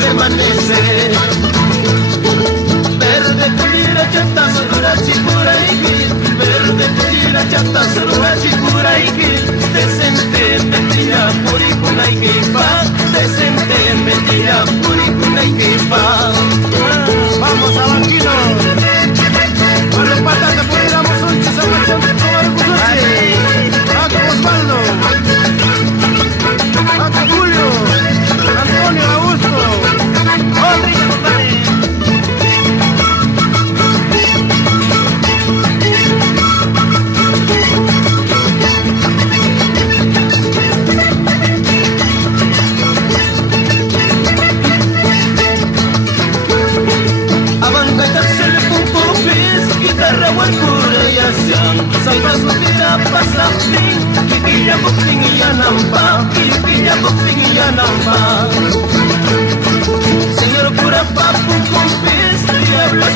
permanece. Verde tulira chata sarura chipura igil, verde tulira chata sarura chipura igil. Decente mentira puri kunai kipa, decente mentira puri kunai kipa. Vamos a Banquino, con los patatas pudiéramos un chisacación de todo el Cusuche. Paco Osvaldo, Paco Julio, Antonio Augusto, Rodrigo compadre. Salva su vida pasa fin, Kikilla bukting yanampa, Kikilla bukting yanampa. Señor cura papu con pis, diablo